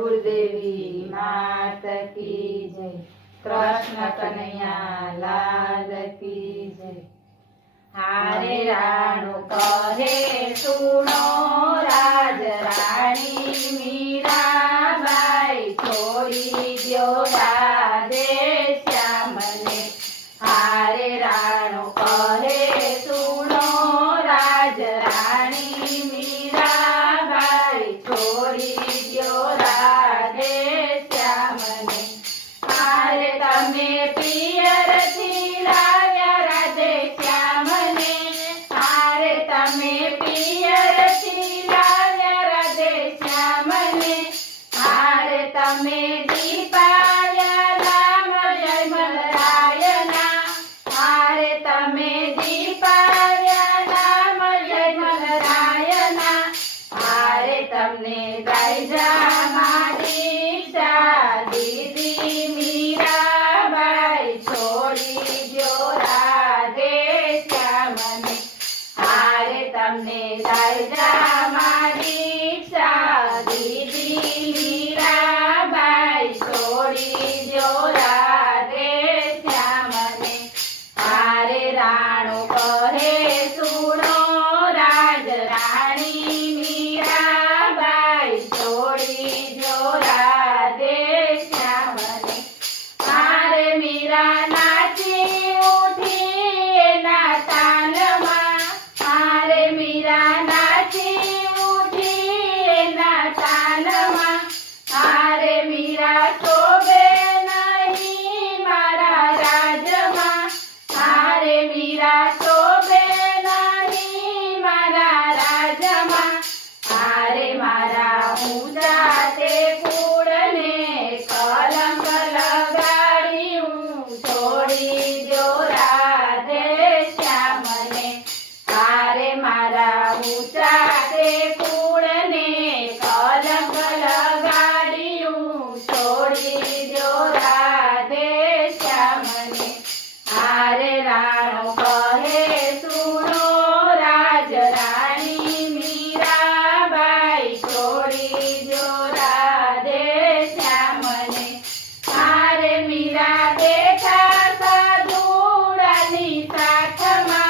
कुलदेवी मात की जय। कृष्ण कन्हैया लाल की जय। हारे राणो कहे सुनो राज रानी मीराबाई छोड़ी द्यो राधे श्याम ने। हारे राणो कहे सुनो राज रानी मीराबाई छोड़ी द्यो राधे श्याम ने। हारे तमे पियर थी लाव्या राधे श्याम ने। हारे तमे पियर थी लाव्या राधे श्याम ने। हारे तमे दीपाया राम जय मलरायना। हारे तमे दीपाया राम जय मलरायना। हारे तमने दायजा दीक्षा दीदी मीराबाई छोड़ी द्यो राधे श्याम ने। हारे तमने दायजा दीक्षा दीदी मीराबाई छोड़ी द्यो राधे श्याम ने। हारे राणो कहे सुनो राज रानी मीराबाई छोड़ी द्यो राधे श्याम ने। हारे मीरा नाची उठी एना तालमा। हारे मीरा नाची उठी एना तालमा। हारे मीरा शोभे नहीं मारा राजमा। हारे मीरा शोभे नहीं मारा राजमा। हारे मारा ऊंचा ते कूड़ने कलंक लगाड़ियूं छोड़ी द्यो राधे श्याम ने। हारे मारा ऊंचा ते कूड़ने कलंक लगाड़ियूं छोड़ी द्यो राधे श्याम ने। हारे राणो कहे सुनो राज रानी मीराबाई छोड़ी द्यो राधे श्याम ने। हारे मीरा बेठा साधुडानी साथमा।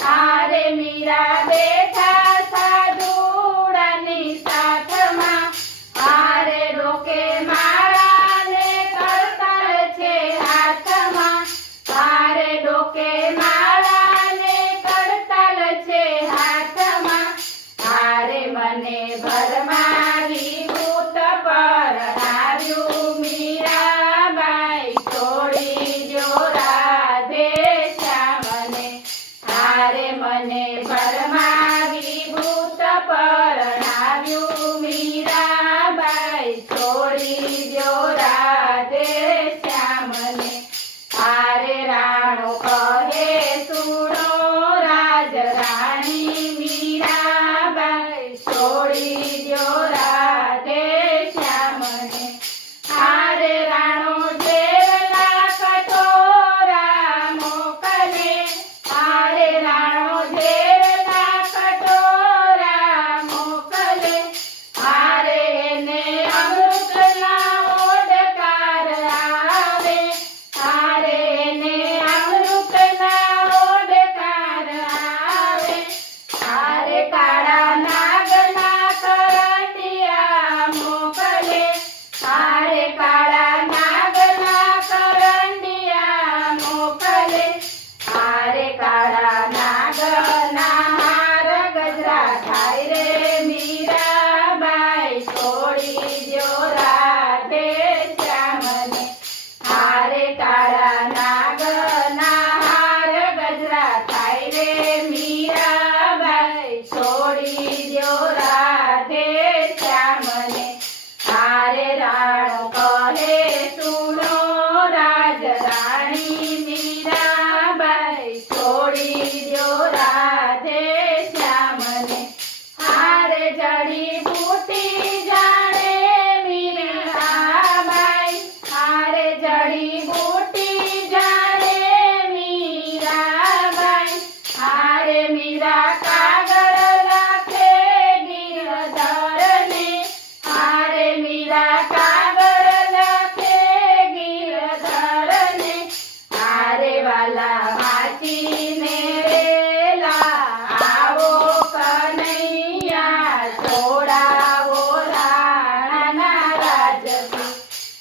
हारे मीरा बेठा साधुडानी साथमा। हारे रोके माळाने करताल छे हाथमा। हारे डोके माळाने करताल छे हाथमा। हारे मने भरमावी भूत परणाव्युं मीराबाई छोड़ी द्यो राधे श्याम ने। हारे मने भरमावी भूत परणाव्युं मीराबाई छोड़ी द्यो राधे श्याम ने। हारे राणो कहे सुनो राज रानी मीराबाई छोड़ी द्यो राधे श्याम ने। हारे राणो झेरना कटोरा मोकले। हारे राणो झेरना कटोरा मोकले। हारे ने अमृतना ओडकार आवे। हारे ने अमृतना ओडकार आवे। हारे काळा नागना करंडिया मोकले। हारे काळा नागना करंडिया मोकले। हारे काळा नागना हार गजरा थाय रे मीराबाई छोड़ी द्यो राधे श्याम ने। हारे काळा नागना हार गजरा थाय रे मीराबाई छोड़ी द्यो राधे श्याम ने। हारे राणो कहे सुनो राज रानी मीराबाई छोड़ी द्यो राधे श्याम ने। हारे जड़ी बूटी जाने બીજા કાગળ લખે ગિરધરને હારે વાલા વાંચીને વેલા આવો કનૈયા છોડાવો રાણાના રાજથી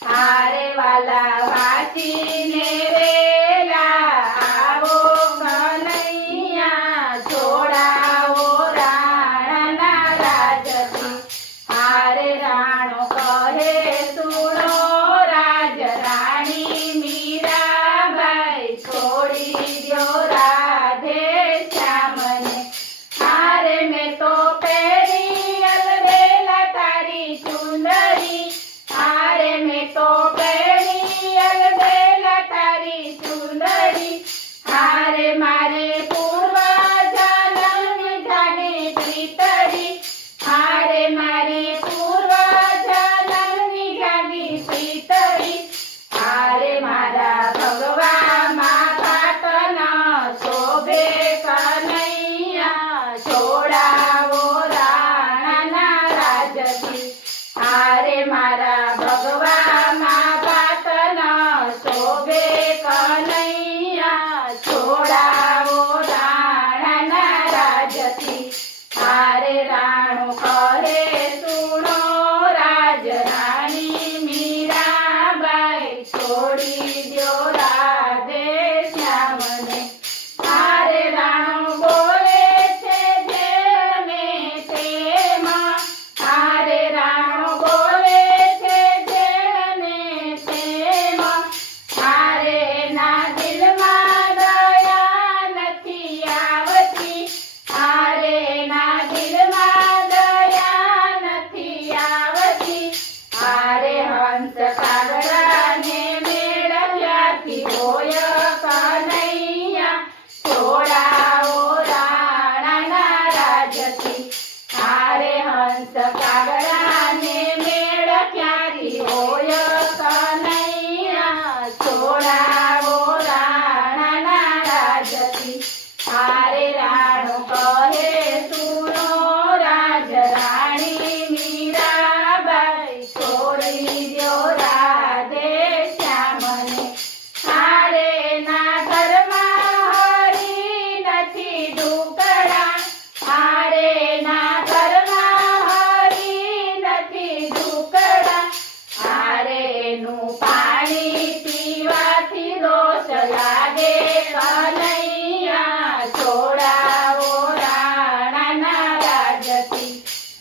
હારે વાલા વાંચીને વેલા આવો કનૈયા છોડાવો રાણાના રાજથી હારે રાણો કહે સુનો રાજ રાણી મીરાબાઈ છોડી દ્યો રાધે શ્યામને હારે મેં તો પહેરી અલબેલા તારી ચુંદડી હારે મેં તો પહેરી અલબેલા તારી ચુંદડી હારે મારે પૂર્વ જન્મની જાગી પ્રીતડી હારે મારી પૂર્વ જન્મની જાગી પ્રીતડી હારે મારા ભગવામાં પાટન શોભે કનૈયા છોડાવો રાણાના રાજથી હારે મારા ભગવામાં પાટન શોભે કનૈયા છોડાવો રાણાના રાજથી હારે રાણો કહે સુનો રાજ રાણી મીરાબાઈ છોડી દ્યો રાધે શ્યામને હારે રાણો બોલે છે જેને તેમાં હારે રાણો બોલે છે જેને તેમાં હારે એના દિલમાં દયા નથી આવતી હારે એના દિલમાં દયા નથી આવતી હારે હંસ કાગડાને મેળવ્યાથી હોય કનૈયા છોડાવો રાણાના રાજથી હારે હંસ કાગડાને મેળ ક્યાંથી હોય કનૈયા છોડાવો રાણાના રાજથી હારે રાણો કહે સુનો રાજ રાણી મીરાબાઈ છોડી દ્યો રાધે શ્યામને હારે ના ઘરમાં હરી નથી ઢુકડા હારે ના ઘરમાં હરી નથી ઢુકડા હારે એનું પાણી પીવાથી દોષ લાગે કનૈયા છોડાવો રાણાના રાજથી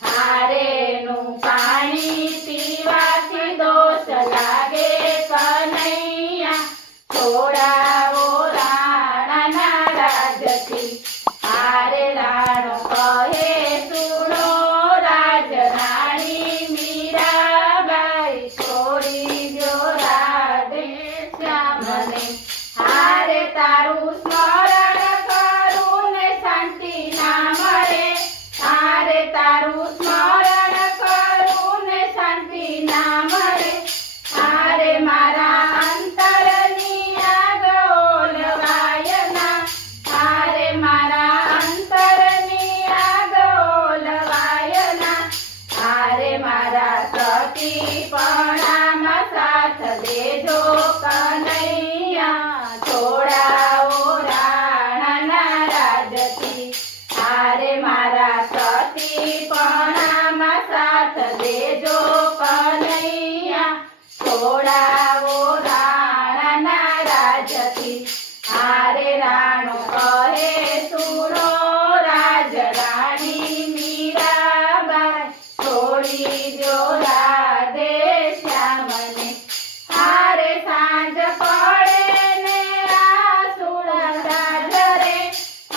હારે એનું પાણી પીવાથી દોષ લાગે કનૈયા છોડાવો રાણાના રાજથી હારે રાણો કહે સુનો રાજ રાણી મીરાબાઈ છોડી દ્યો રાધે શ્યામને હારે તારું સ્મરણ કરું ને શાંતિ ના મળે હારે તારું સ્મરણ કરું ને શાંતિ ના મળે હારે મારા અંતરની આગ ઓલવાયના હારે મારા અંતરની આગ ઓલવાયના હારે મારા સતીપણામાં સાથ દેજો કનૈયા છોડાવો રાણાના રાજથી હારે મારા સતીપણામાં સાથ દેજો કનૈયા છોડાવો રાણાના રાજથી હારે રાણો કહે સુનો રાજ રાણી મીરાબાઈ છોડી દ્યો રાધે શ્યામને હારે સાંજ પડે ને આસુડા ઝરે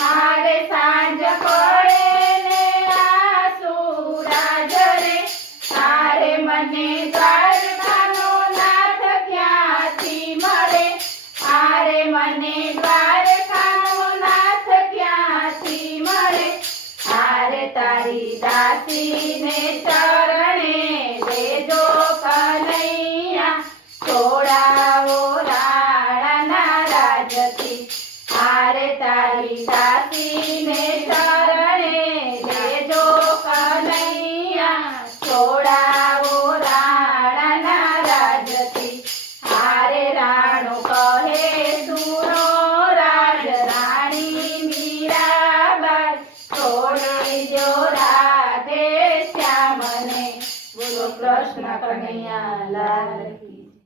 હારે સાંજ પડે ને આસુડા ઝરે હારે મને દ્વારકાનો નાથ ક્યાંથી મળે હારે મને દ્વારકાનો નાથ ક્યાંથી મળે હારે તારી દાસીને ચરણે દેજો કનૈયા છોડાવો રાણાના રાજથી હારે તારી દાસીને ચરણે દેજો કનૈયા છોડાવો રાણા બોલો કૃષ્ણ કનૈયા લાલ